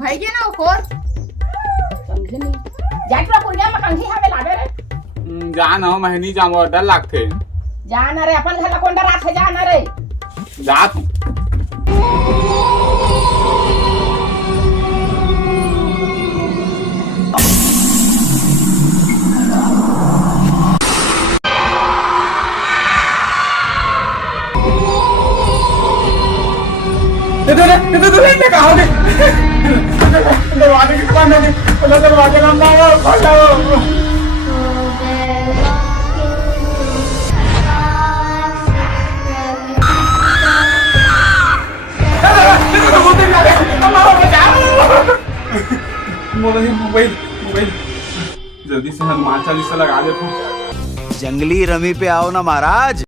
भाई के ना खोर समझे नहीं जाटवा पुरिया में कंघी हवे लागे रे जान हो महनी जामो डर लागते जाना रे अपन घला कोंडा राखे जाना रे जात दरवाजे की दुकान है दरवाजे लंबा खोलो मोबाइल मोबाइल जल्दी से हनुमान चालीसा लगा दे जंगली रमी पे आओ ना महाराज